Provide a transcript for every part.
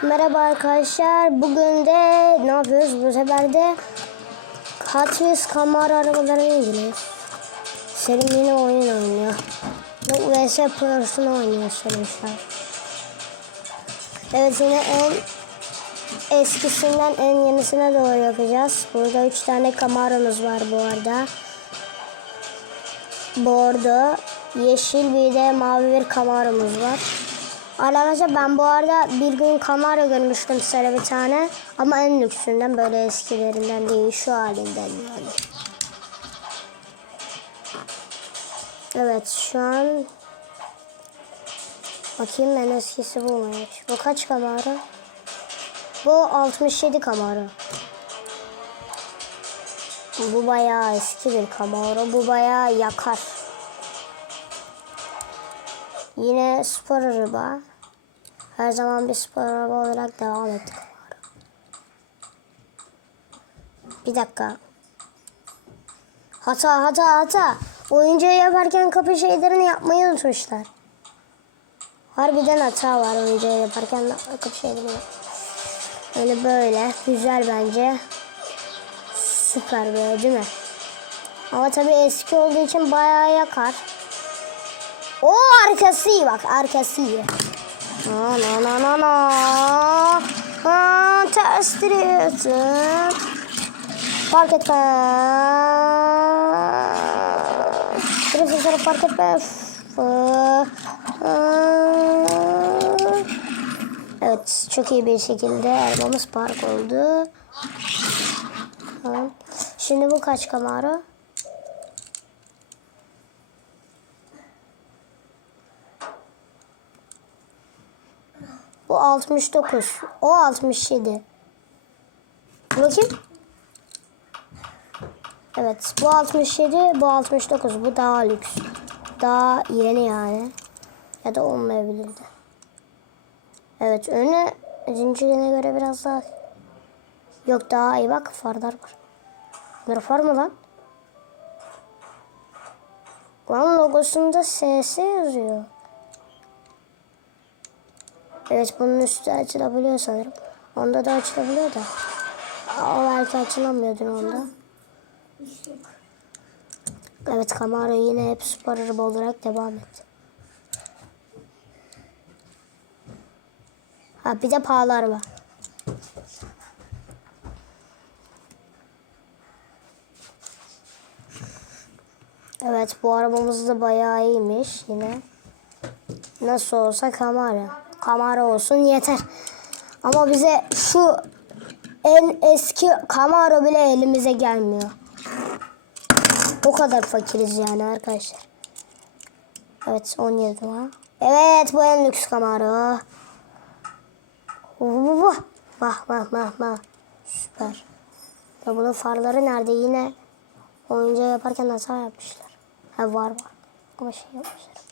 Merhaba arkadaşlar. Bugün de ne yapıyoruz? Bu sefer de Wheels Camaro arabalarına ilgiliyiz. Selim yine oyun oynuyor. Yok VS Pro'sunu oynuyor Selim şu an. Evet yine en eskisinden en yenisine doğru yapacağız. Burada üç tane Camaro'muz var bu arada. Bordo, yeşil bir de mavi bir Camaro'muz var. Arkadaşlar ben bu arada bir gün Camaro görmüştüm sarı bir tane. Ama en lüksünden böyle eskilerinden değil şu halinden yani. Evet şu an bakayım en eskisi bu muymuş? Bu kaç Camaro? Bu 67 Camaro. Bu bayağı eski bir Camaro. Bu bayağı yakar. Yine spor araba. Her zaman bir spor araba olarak devam ettik. Bir dakika. Hata hata hata. Oyuncağı yaparken kapı şeylerini yapmayı unutmuşlar. Harbiden hata var oyuncağı yaparken kapı şeylerini Öyle böyle. Güzel bence. Süper böyle değil mi? Ama tabii eski olduğu için bayağı yakar. O arkası bak arkası iyi. Na na na na na. Aa, ters direğiyorsun. Fark etme. Burası sana fark etme. Evet çok iyi bir şekilde arabamız park oldu. Şimdi bu kaç kamera? Bu 69. O 67. Bakayım. Evet bu 67 bu 69 bu daha lüks. Daha yeni yani. Ya da olmayabilirdi. Evet önü zincirine göre biraz daha Yok daha iyi bak farlar var. Bunlar far mı lan? Lan logosunda SS yazıyor. Evet bunun üstü açılabiliyor sanırım. Onda da açılabiliyor da. O belki açılamıyordur onda. Evet Camaro yine hep spor araba olarak devam etti. Ha bir de pahalı araba. Evet bu arabamız da bayağı iyiymiş yine. Nasıl olsa Camaro. Camaro olsun yeter. Ama bize şu en eski Camaro bile elimize gelmiyor. O kadar fakiriz yani arkadaşlar. Evet 17 numara. Evet bu en lüks Camaro. Vah vah vah vah. Süper. Ya bunun farları nerede? Yine oyuncağı yaparken hata yapmışlar. Ha var var. Ama şey yapmışlar.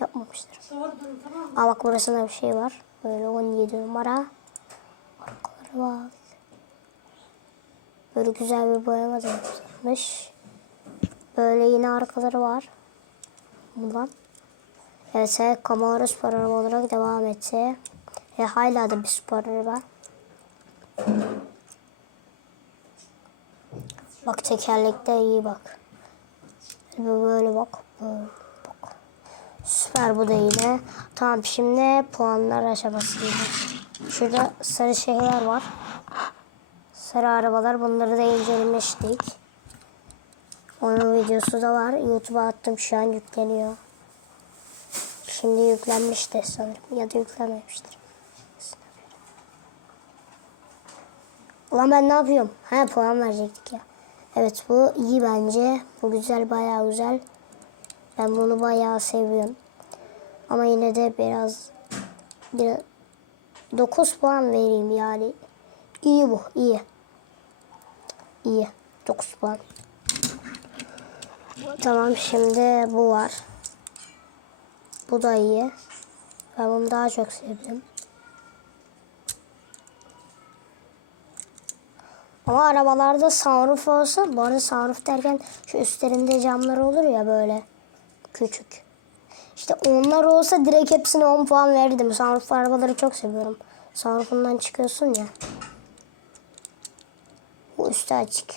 Yapmamışlar. Aa bak burasında bir şey var. Böyle 17 numara. Arkaları var. Böyle güzel bir boyama da yapılmış. Böyle yine arkaları var. Bundan. Evet, evet Camaro spor araba olarak devam etti. E, hala da bir spor araba. Bak tekerlekte iyi bak. Böyle bak. Böyle Süper bu da yine. Tamam şimdi puanlar aşamasında. Şurada sarı şeyler var. Sarı arabalar. Bunları da incelemiştik. Onun videosu da var. YouTube'a attım. Şu an yükleniyor. Şimdi yüklenmiştir sanırım. Ya da yüklenmemiştir. Ulan ben ne yapıyorum? Ha puan verecektik ya. Evet bu iyi bence. Bu güzel bayağı güzel. Ben bunu bayağı seviyorum. Ama yine de biraz, biraz 9 puan vereyim yani. İyi bu iyi. İyi. 9 puan. Tamam şimdi bu var. Bu da iyi. Ben bunu daha çok sevdim. Ama arabalarda sunroof olsa, bu arada sunroof derken şu üstlerinde camlar olur ya böyle küçük. İşte onlar olsa direkt hepsine 10 puan verirdim. Sunrooflu arabaları çok seviyorum. Sunroofundan çıkıyorsun ya. Bu üstü açık.